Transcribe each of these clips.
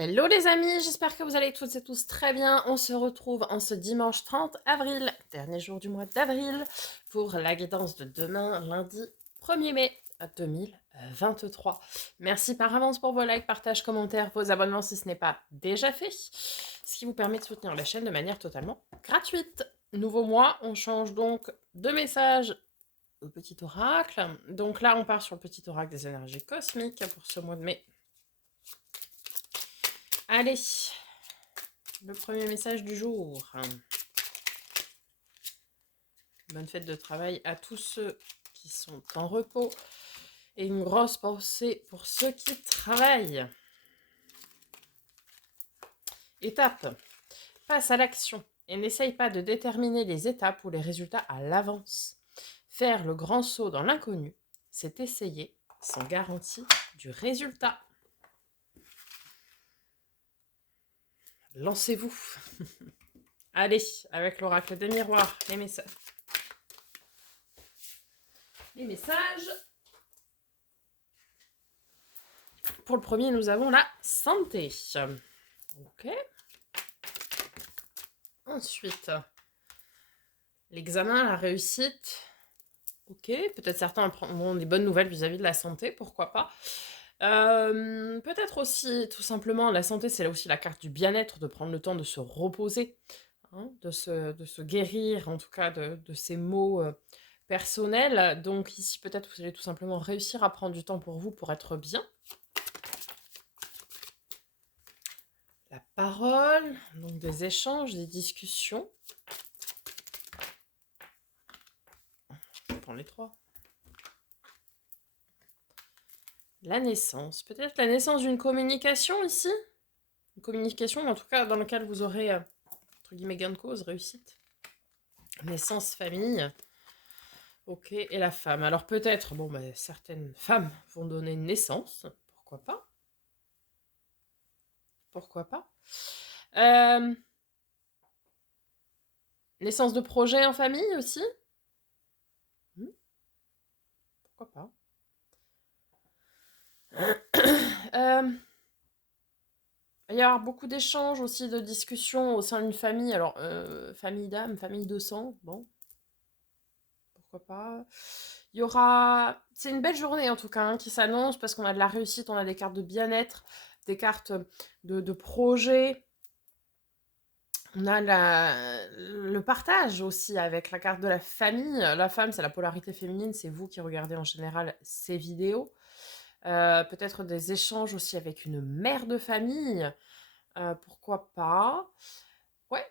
Hello les amis, j'espère que vous allez toutes et tous très bien. On se retrouve en ce dimanche 30 avril, dernier jour du mois d'avril, pour la guidance de demain, lundi 1er mai 2023. Merci par avance pour vos likes, partages, commentaires, vos abonnements si ce n'est pas déjà fait, ce qui vous permet de soutenir la chaîne de manière totalement gratuite. Nouveau mois, on change donc de message au petit oracle. Donc là, on part sur le petit oracle des énergies cosmiques pour ce mois de mai. Allez, le premier message du jour. Bonne fête de travail à tous ceux qui sont en repos. Et une grosse pensée pour ceux qui travaillent. Étape. Passe à l'action et n'essaye pas de déterminer les étapes ou les résultats à l'avance. Faire le grand saut dans l'inconnu, c'est essayer sans garantie du résultat. Lancez-vous. Allez, avec l'oracle des miroirs, les messages. Les messages. Pour le premier, nous avons la santé. Ok. Ensuite, l'examen, la réussite. Ok, peut-être certains auront des bonnes nouvelles vis-à-vis de la santé, pourquoi pas. Peut-être aussi, tout simplement, la santé, c'est là aussi la carte du bien-être, de prendre le temps de se reposer, hein, de se guérir, en tout cas, de ces maux personnels. Donc ici, peut-être vous allez tout simplement réussir à prendre du temps pour vous, pour être bien. La parole, donc des échanges, des discussions. Je prends les trois. La naissance, peut-être la naissance d'une communication ici. Une communication, en tout cas, dans laquelle vous aurez, entre guillemets, gain de cause, réussite. Naissance, famille. Ok, et la femme. Alors peut-être, bon, bah, certaines femmes vont donner naissance. Pourquoi pas? Pourquoi pas? Naissance de projet en famille aussi. Pourquoi pas? Il va y avoir beaucoup d'échanges aussi, de discussions au sein d'une famille. Alors, famille d'âme, famille de sang, bon, pourquoi pas. Il y aura... C'est une belle journée en tout cas, hein, qui s'annonce, parce qu'on a de la réussite, on a des cartes de bien-être, des cartes de projet. On a le partage aussi avec la carte de la famille. La femme, c'est la polarité féminine, c'est vous qui regardez en général ces vidéos. Peut-être des échanges aussi avec une mère de famille. Pourquoi pas? Ouais,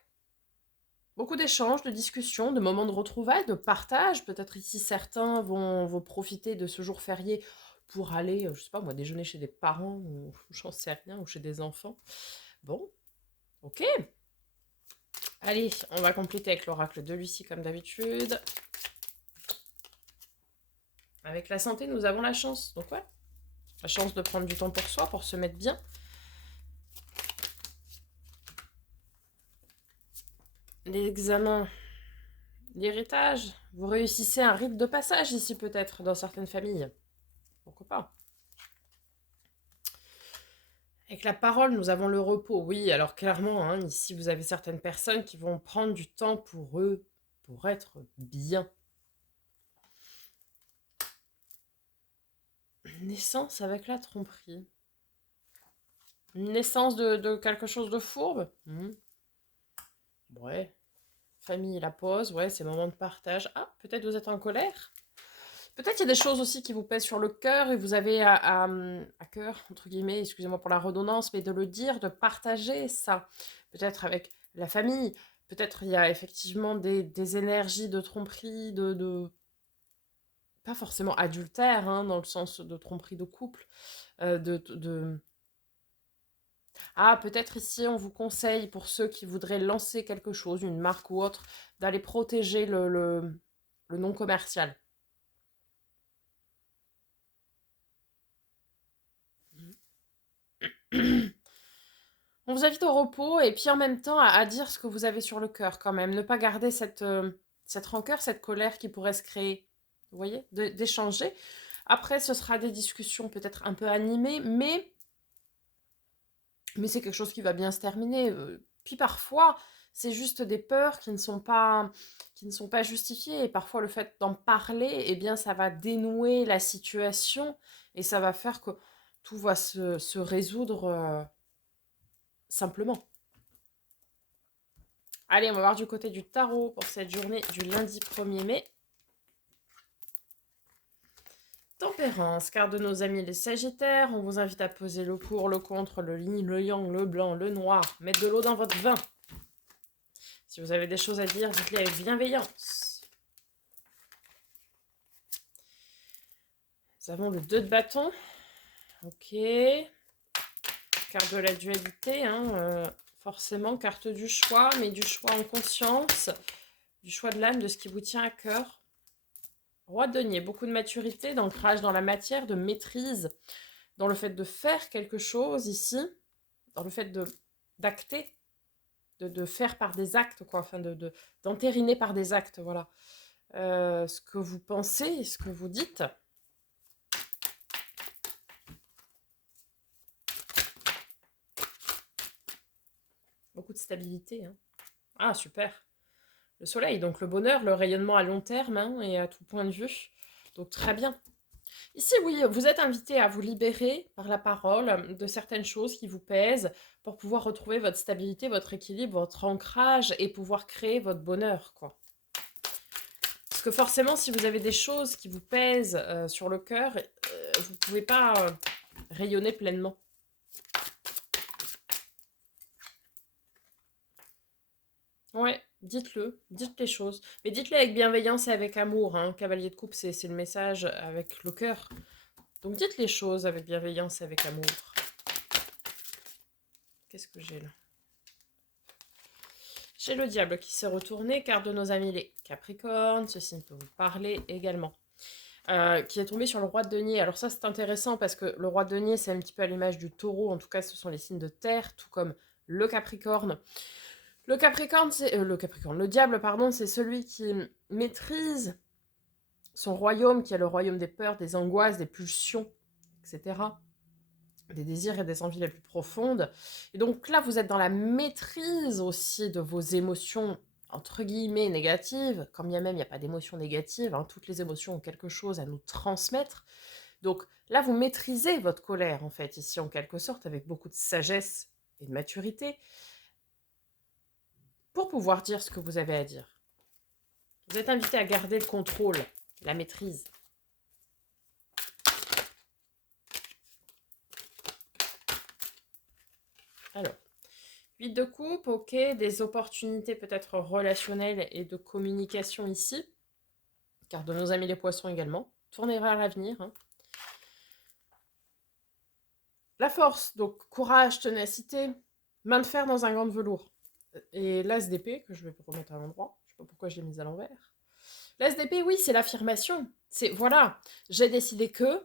beaucoup d'échanges, de discussions, de moments de retrouvailles, de partage. Peut-être ici, certains vont profiter de ce jour férié pour aller, je sais pas moi, déjeuner chez des parents, ou j'en sais rien, ou chez des enfants. Bon, ok. Allez, on va compléter avec l'oracle de Lucie comme d'habitude. Avec la santé, nous avons la chance. Donc ouais, la chance de prendre du temps pour soi, pour se mettre bien. L'examen, l'héritage. Vous réussissez un rite de passage ici peut-être, dans certaines familles. Pourquoi pas? Avec la parole, nous avons le repos. Oui, alors clairement, hein, ici, vous avez certaines personnes qui vont prendre du temps pour eux, pour être bien. Naissance avec la tromperie. Une naissance de quelque chose de fourbe. Ouais. Famille, la pause. Ouais, c'est moment de partage. Ah, peut-être vous êtes en colère. Peut-être il y a des choses aussi qui vous pèsent sur le cœur et vous avez à cœur, entre guillemets, excusez-moi pour la redondance, mais de le dire, de partager ça. Peut-être avec la famille. Peut-être il y a effectivement des énergies de tromperie, pas forcément adultère, hein, dans le sens de tromperie de couple. Ah, peut-être ici, on vous conseille, pour ceux qui voudraient lancer quelque chose, une marque ou autre, d'aller protéger le nom commercial. On vous invite au repos et puis en même temps à dire ce que vous avez sur le cœur quand même. Ne pas garder cette rancœur, cette colère qui pourrait se créer. Vous voyez, d'échanger. Après, ce sera des discussions peut-être un peu animées, mais Mais c'est quelque chose qui va bien se terminer. Puis parfois, c'est juste des peurs qui ne sont pas justifiées. Et parfois, le fait d'en parler, eh bien, ça va dénouer la situation et ça va faire que tout va se résoudre simplement. Allez, on va voir du côté du tarot pour cette journée du lundi 1er mai. Tempérance, carte de nos amis les Sagittaires. On vous invite à peser le pour, le contre, le yin, le yang, le blanc, le noir. Mettre de l'eau dans votre vin. Si vous avez des choses à dire, dites-les avec bienveillance. Nous avons le 2 de bâton. Ok. Carte de la dualité. Forcément, carte du choix, mais du choix en conscience. Du choix de l'âme, de ce qui vous tient à cœur. Roi de denier, beaucoup de maturité, d'ancrage dans la matière, de maîtrise, dans le fait de faire quelque chose ici, dans le fait d'acter, de faire par des actes, quoi, enfin d'entériner par des actes, voilà. Ce que vous pensez, ce que vous dites. Beaucoup de stabilité. Ah, super. Le soleil, donc le bonheur, le rayonnement à long terme et à tout point de vue. Donc très bien. Ici, oui, vous êtes invité à vous libérer par la parole de certaines choses qui vous pèsent pour pouvoir retrouver votre stabilité, votre équilibre, votre ancrage et pouvoir créer votre bonheur, quoi. Parce que forcément, si vous avez des choses qui vous pèsent sur le cœur, vous ne pouvez pas rayonner pleinement. Ouais, dites-le, dites les choses. Mais dites-les avec bienveillance et avec amour. Cavalier de coupe, c'est le message avec le cœur. Donc dites les choses avec bienveillance et avec amour. Qu'est-ce que j'ai là? J'ai le diable qui s'est retourné, carte de nos amis les Capricornes, ceci ne peut vous parler également. Qui est tombé sur le roi de denier. Alors ça c'est intéressant parce que le roi de denier c'est un petit peu à l'image du taureau, en tout cas ce sont les signes de terre, tout comme le Capricorne. Le Capricorne, le diable, pardon, c'est celui qui maîtrise son royaume, qui est le royaume des peurs, des angoisses, des pulsions, etc. Des désirs et des envies les plus profondes. Et donc là, vous êtes dans la maîtrise aussi de vos émotions, entre guillemets, négatives. Quand bien même, il n'y a pas d'émotions négatives. Toutes les émotions ont quelque chose à nous transmettre. Donc là, vous maîtrisez votre colère, en fait, ici, en quelque sorte, avec beaucoup de sagesse et de maturité, pour pouvoir dire ce que vous avez à dire. Vous êtes invité à garder le contrôle, la maîtrise. Alors, 8 de coupe, ok, des opportunités peut-être relationnelles et de communication ici. Car de nos amis les poissons également. Tournez vers l'avenir. La force, donc courage, ténacité, main de fer dans un gant de velours. Et l'as d'épée, que je vais remettre à l'endroit. Je sais pas pourquoi je l'ai mise à l'envers. L'as d'épée, oui, c'est l'affirmation. C'est, voilà, j'ai décidé que,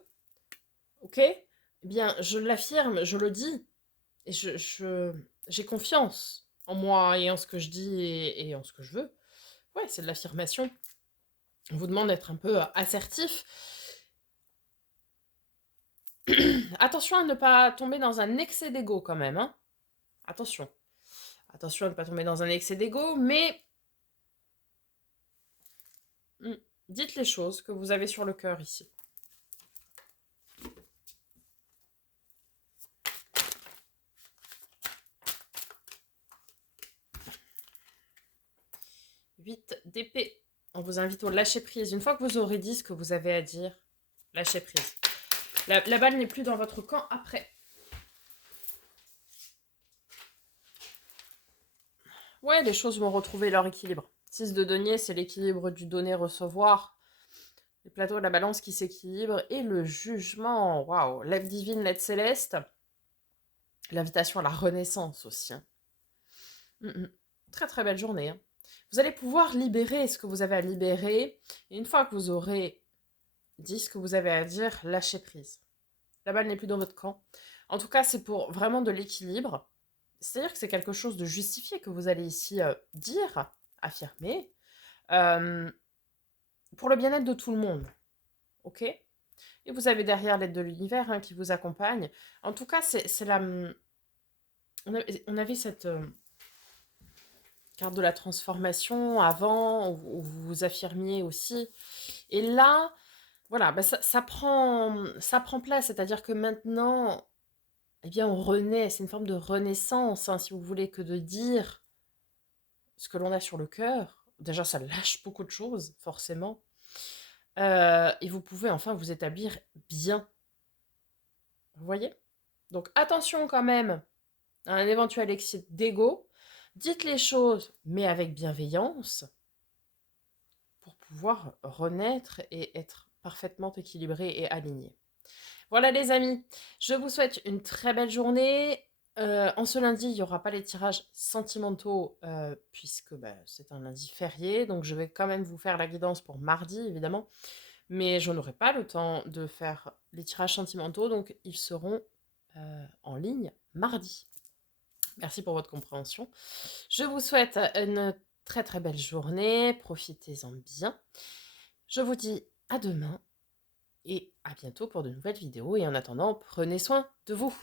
ok, eh bien, je l'affirme, je le dis. Et j'ai confiance en moi et en ce que je dis et en ce que je veux. Ouais, c'est de l'affirmation. On vous demande d'être un peu assertif. Attention à ne pas tomber dans un excès d'ego quand même. Attention. Attention à ne pas tomber dans un excès d'ego, mais dites les choses que vous avez sur le cœur ici. Huit d'épée. On vous invite au lâcher-prise. Une fois que vous aurez dit ce que vous avez à dire, lâchez prise. La balle n'est plus dans votre camp après. Ouais, les choses vont retrouver leur équilibre. 6 de denier, c'est l'équilibre du donner-recevoir. Le plateau de la balance qui s'équilibre. Et le jugement, waouh, l'aide divine, l'aide céleste. L'invitation à la renaissance aussi. Très très belle journée. Vous allez pouvoir libérer ce que vous avez à libérer. Et une fois que vous aurez dit ce que vous avez à dire, lâchez prise. La balle n'est plus dans votre camp. En tout cas, c'est pour vraiment de l'équilibre. C'est-à-dire que c'est quelque chose de justifié que vous allez ici dire, affirmer, pour le bien-être de tout le monde. Ok ? Et vous avez derrière l'aide de l'univers qui vous accompagne. En tout cas, c'est la... on avait cette carte de la transformation avant, où vous vous affirmiez aussi. Et là, voilà, bah, ça prend place. C'est-à-dire que maintenant, eh bien, on renaît. C'est une forme de renaissance, hein, si vous voulez, que de dire ce que l'on a sur le cœur. Déjà, ça lâche beaucoup de choses, forcément. Et vous pouvez enfin vous établir bien. Vous voyez? Donc attention quand même à un éventuel excès d'ego. Dites les choses, mais avec bienveillance, pour pouvoir renaître et être parfaitement équilibré et aligné. Voilà les amis, je vous souhaite une très belle journée. En ce lundi, il n'y aura pas les tirages sentimentaux puisque bah, c'est un lundi férié. Donc je vais quand même vous faire la guidance pour mardi, évidemment. Mais je n'aurai pas le temps de faire les tirages sentimentaux, donc ils seront en ligne mardi. Merci pour votre compréhension. Je vous souhaite une très très belle journée, profitez-en bien. Je vous dis à demain et à bientôt pour de nouvelles vidéos. Et en attendant, prenez soin de vous.